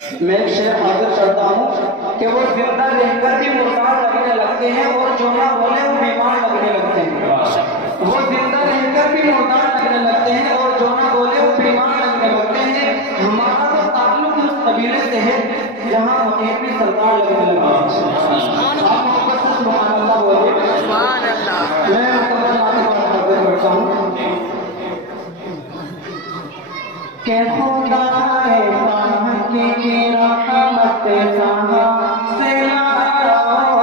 मैं एक शेर हाजिर करता हूँ कि वो जिंदा रहकर भी मुर्दार लगने लगते हैं और जो ना बोले वो बीमार लगने लगते हैं। वो जिंदा रहकर भी मुर्दार लगने लगते हैं और जो ना बोले वो बीमार लगने लगते हैं। हमारा तो ताल्लुक उस कबीले से है जहाँ फकीर भी सरदार लगने लगते हैं। आप मोहब्बत से सुभान अल्लाह बोलिए। सुभान अल्लाह। मैं मुकम्मल बात हाजिर करता हूँ कि खुदा की रहमत कहाँ से लाओगे,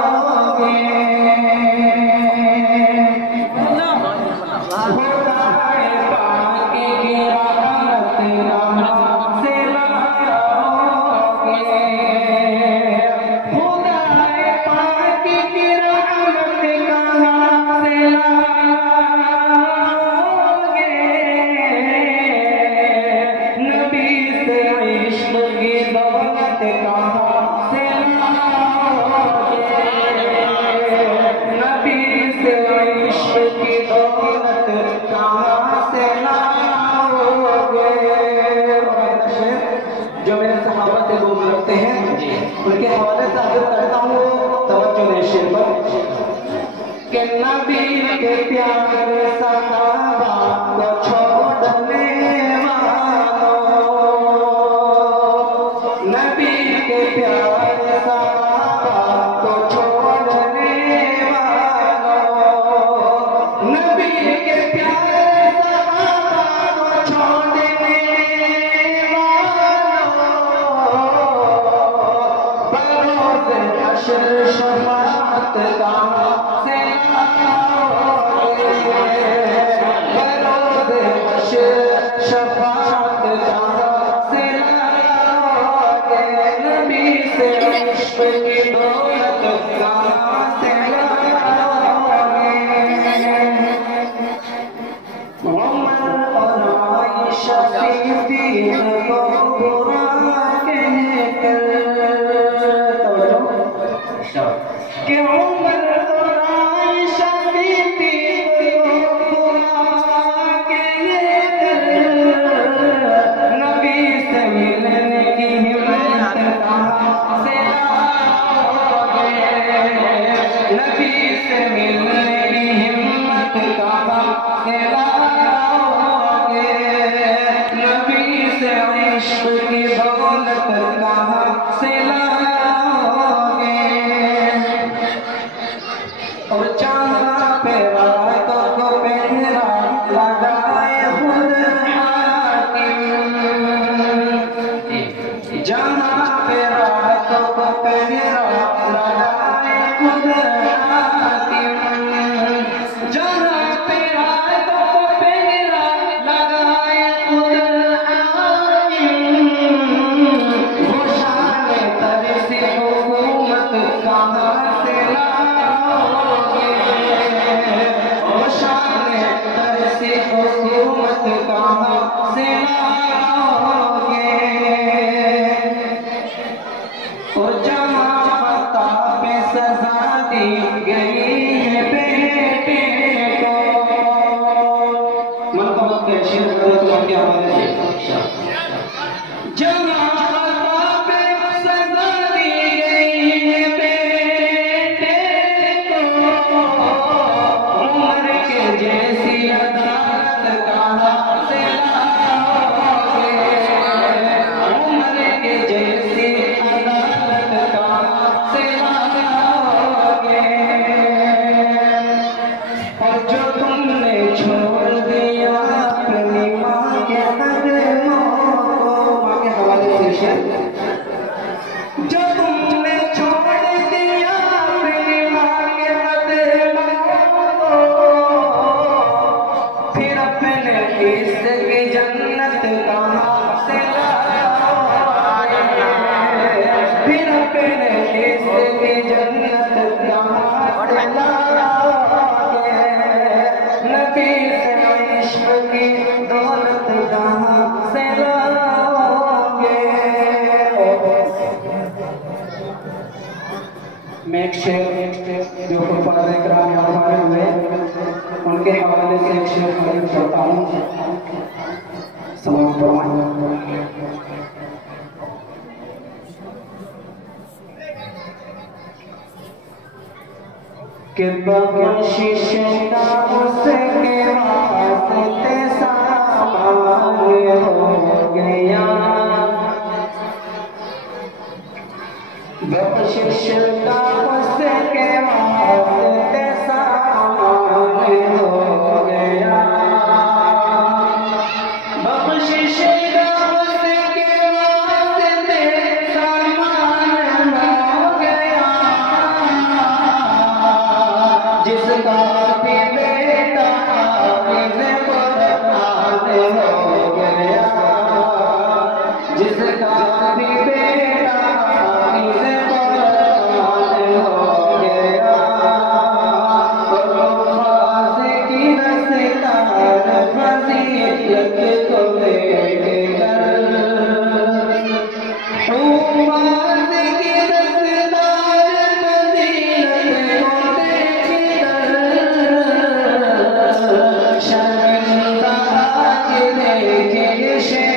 खुदा पाक की रहमत कहाँ से लाओगे, खुदा पाक की रहमत कहाँ से लाओगे, नबी से इश्क की दौलत कहाँ से लाओगे, नबी से इश्क की दौलत कहाँ से लाओगे। जो मेरे सहाबा से लोग रखते हैं उनके हवाले से हाजिर करता हूँ। तवज्जो दे शेर पर कि नबी के प्यारे सहाबा को छोड़ने शफाअत कहाँ से लाओगे, बरोज़े हश्र शफाअत कहाँ से लाओगे, नबी से इश्क की दौलत कहाँ से लाओगे। उमर और आयशा सिद्दीक़ को बुरा कहकर कि उमर और आयशा सिद्दीक़ को बुरा कहकर नबी से मिलने की हिम्मत कहाँ से लाओगे, नबी से मिलने की हिम्मत कहाँ से लाओगे, नबी से इश्क की दौलत कहाँ से लाओगे। और जहाँ पे रातों को पहरा लगाए खुद हाकिम, जहाँ पे रातों को पहरा लगाए खुद हाकिम, जहाँ पे रातों को पहरा लगाए खुद हाकिम, वो शान तरसी हुकूमत कहाँ से लाओगे, वो शान तरसी हुकूमत कहाँ से लाओगे। और जहाँ पता पे सजा दी गई है बेटे को, मन को मत के शेर करो तो आपके हवाले से, जहाँ पता पे सजा दी गई है बेटे को, उम्र के जैसी अदालत कहाँ से लाओगे, उम्र के जैसी अदालत कहाँ से लाओगे। और जो तुमने छोड़ दिया अपनी माँ के कदमों को, माँ के हवाले से शेर, जो तुमने छोड़ दिया अपनी माँ के कदमों को, फिर अपने हिस्से की जन्नत कहाँ से लाओगे, फिर अपने हिस्से की जन्नत कहाँ से लाओगे, नबी से इश्क की दौलत कहाँ से लाओगे। मैं एक शेर जो पर्दे कराम हमारे हुए उनके हवाले से एक शेर खरीद करता हूँ। समाप्त फरमाएं। कि बख्शिश का उसके वास्ते सामान हो गया, बख्शिश का उसके वास्ते सामान हो गया, बख्शिश का उसके वास्ते सामान हो गया, जिसका भी बेटा हाफिज़ कुरान हो गया, जिसका भी बेटा हाफिज़ कुरान हो गया, और खास की रसदार फजीलत को लेकर, हुमास की रसदार फजीलत को शर्मिंदा आज देखे